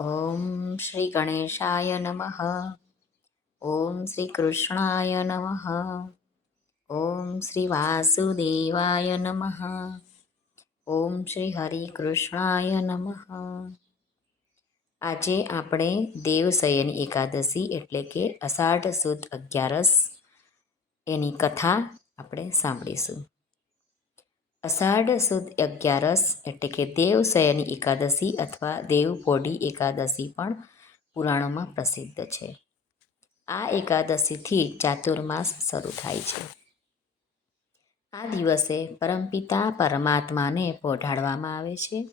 ઓમ શ્રી ગણેશાય નમઃ ઓમ શ્રી કૃષ્ણાય નમઃ ઓમ શ્રી વાસુદેવાય નમઃ ઓમ શ્રી હરિકૃષ્ણાય નમઃ આજે આપણે દેવસયની એકાદશી એટલે કે અષાઢ સુદ અગિયારસ એની કથા આપણે સાંભળીશું. અષાઢ સુદ અગિયારસ એટલે કે દેવ શયની એકાદશી અથવા દેવપોઢી એકાદશી પણ પુરાણોમાં પ્રસિદ્ધ છે. આ એકાદશીથી ચાતુર્માસ શરૂ થાય છે. આ દિવસે પરમપિતા પરમાત્માને પોઢાડવામાં આવે છે.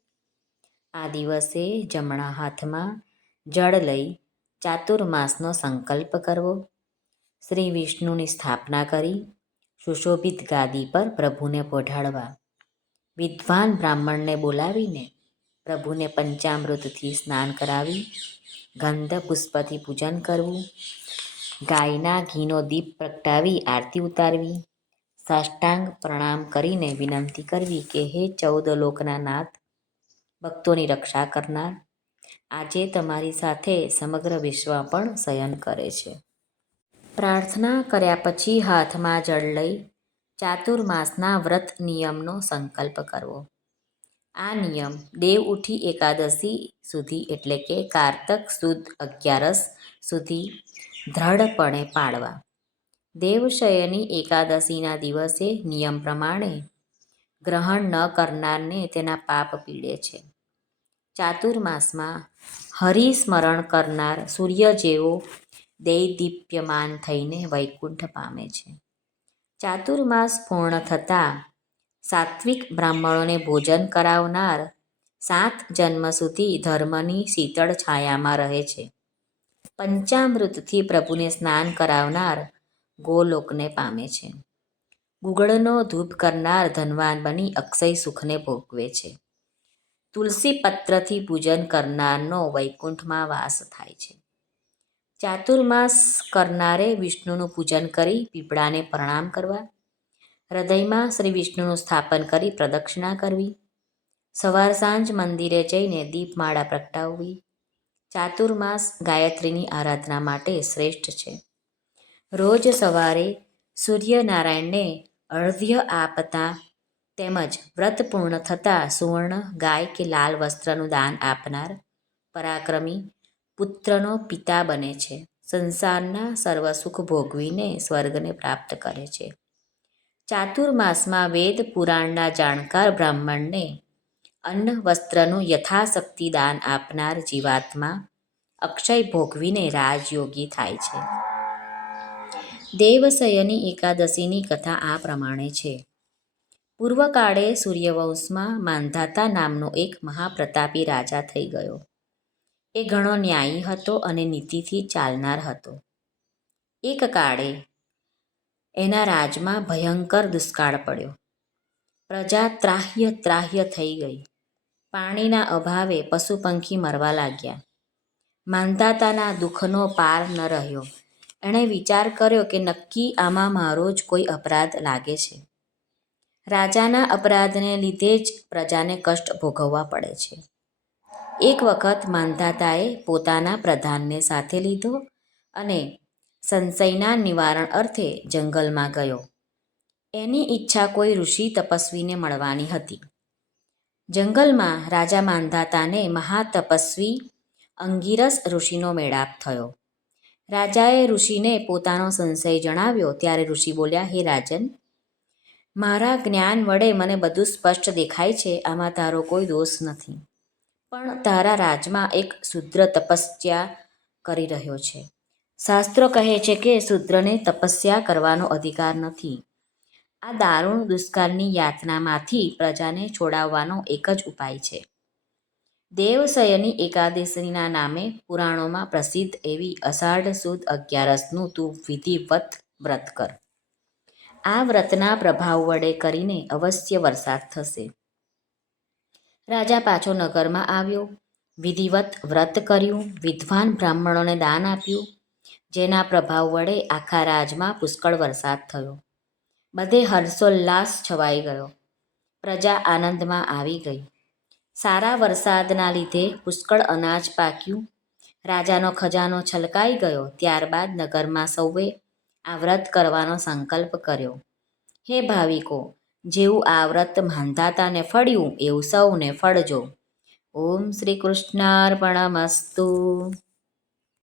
આ દિવસે જમણા હાથમાં જળ લઈ ચાતુર્માસનો સંકલ્પ કરવો. શ્રી વિષ્ણુની સ્થાપના કરી, સુશોભિત ગાદી પર પ્રભુને પોઢાડવા. વિદ્વાન બ્રાહ્મણને બોલાવીને પ્રભુને પંચામૃતથી સ્નાન કરાવી ગંધ પુષ્પથી પૂજન કરવું, ગાયના ઘીનો દીપ પ્રગટાવી, આરતી ઉતારવી, સાષ્ટાંગ પ્રણામ કરીને વિનંતી કરવી કે હે ચૌદ લોકના નાથ, ભક્તોની રક્ષા કરનાર, આજે તમારી સાથે સમગ્ર વિશ્વ પણ શયન કરે છે. પ્રાર્થના કર્યા પછી હાથમાં જળ લઈ ચાતુર્માસના વ્રત નિયમનો સંકલ્પ કરવો. આ નિયમ દેવ ઉઠી એકાદશી સુધી એટલે કે કારતક સુદ અગિયારસ સુધી દ્રઢપણે પાળવા. દેવશયની એકાદશીના દિવસે નિયમ પ્રમાણે ગ્રહણ ન કરનારને તેના પાપ પીડે છે. ચાતુર્માસમાં હરિસ્મરણ કરનાર સૂર્ય જેવો દૈદીપ્યમાન થઈને વૈકુંઠ પામે છે. ચાતુર્માસ પૂર્ણ થતાં સાત્વિક બ્રાહ્મણોને ભોજન કરાવનાર સાત જન્મ સુધી ધર્મની શીતળ છાયામાં રહે છે. પંચામૃતથી પ્રભુને સ્નાન કરાવનાર ગોલોકને પામે છે. ગુગળનો ધૂપ કરનાર ધનવાન બની અક્ષય સુખને ભોગવે છે. તુલસી પત્રથી પૂજન કરનારનો વૈકુંઠમાં વાસ થાય છે. ચાતુર્માસ કરનારે વિષ્ણુનું પૂજન કરી પીપળાને પ્રણામ કરવા. હૃદયમાં શ્રી વિષ્ણુનું સ્થાપન કરી પ્રદક્ષિણા કરવી. સવાર સાંજ મંદિરે જઈને દીપમાળા પ્રગટાવવી. ચાતુર્માસ ગાયત્રીની આરાધના માટે શ્રેષ્ઠ છે. રોજ સવારે સૂર્યનારાયણને અર્ધ્ય આપતા તેમજ વ્રત પૂર્ણ થતાં સુવર્ણ, ગાય કે લાલ વસ્ત્રનું દાન આપનાર પરાક્રમી પુત્રનો પિતા બને છે. સંસારના સર્વ સુખ ભોગવીને સ્વર્ગને પ્રાપ્ત કરે છે. ચાતુર્માસમાં વેદ પુરાણના જાણકાર બ્રાહ્મણને અન્ન વસ્ત્રનું યથાશક્તિ દાન આપનાર જીવાત્મા અક્ષય ભોગવીને રાજયોગી થાય છે. દેવસયની એકાદશીની કથા આ પ્રમાણે છે. પૂર્વકાળે સૂર્યવંશમાં માંધાતા નામનો એક મહાપ્રતાપી રાજા થઈ ગયો. એ ઘણો ન્યાયી હતો અને નીતિથી ચાલનાર હતો. એક કાળે એના રાજમાં ભયંકર દુષ્કાળ પડ્યો. પ્રજા ત્રાહ્ય ત્રાહ્ય થઈ ગઈ. પાણીના અભાવે પશુ પંખી મરવા લાગ્યા. માંધાતાના દુઃખનો પાર ન રહ્યો. એણે વિચાર કર્યો કે નક્કી આમાં મારો જ કોઈ અપરાધ લાગે છે. રાજાના અપરાધને લીધે જ પ્રજાને કષ્ટ ભોગવવા પડે છે. એક વખત માંધાતાએ પોતાના પ્રધાનને સાથે લીધો અને સંશયના નિવારણ અર્થે જંગલમાં ગયો. એની ઈચ્છા કોઈ ઋષિ તપસ્વીને મળવાની હતી. જંગલમાં રાજા માંધાતાને મહાતપસ્વી અંગીરસ ઋષિનો મેળાપ થયો. રાજાએ ઋષિને પોતાનો સંશય જણાવ્યો ત્યારે ઋષિ બોલ્યા, હે રાજન, મારા જ્ઞાન વડે મને બધું સ્પષ્ટ દેખાય છે, આમાં તારો કોઈ દોષ નથી. પણ તારા રાજમાં એક શુદ્ર તપસ્યા કરી રહ્યો છે. શાસ્ત્રો કહે છે કે શુદ્રને તપસ્યા કરવાનો અધિકાર નથી. આ દારૂણ દુષ્કાળની યાતનામાંથી પ્રજાને છોડાવવાનો એક જ ઉપાય છે. દેવશયની એકાદશીના નામે પુરાણોમાં પ્રસિદ્ધ એવી અષાઢ સુદ અગિયારસનું તું વિધિવત વ્રત કર. આ વ્રતના પ્રભાવ વડે કરીને અવશ્ય વરસાદ થશે. રાજા પાછો નગરમાં આવ્યો. વિધિવત વ્રત કર્યું. વિદ્વાન બ્રાહ્મણોને દાન આપ્યું. જેના પ્રભાવ વડે આખા રાજમાં પુષ્કળ વરસાદ થયો. બધે હર્ષોલ્લાસ છવાઈ ગયો. પ્રજા આનંદમાં આવી ગઈ. સારા વરસાદના લીધે પુષ્કળ અનાજ પાક્યું. રાજાનો ખજાનો છલકાઈ ગયો. ત્યારબાદ નગરમાં સૌએ આ વ્રત કરવાનો સંકલ્પ કર્યો. હે ભાવિકો જેવું આ વ્રત માંધાતાને ફળ્યું એવું સૌને ફળજો. ઓમ શ્રી કૃષ્ણાર્પણમસ્તુ.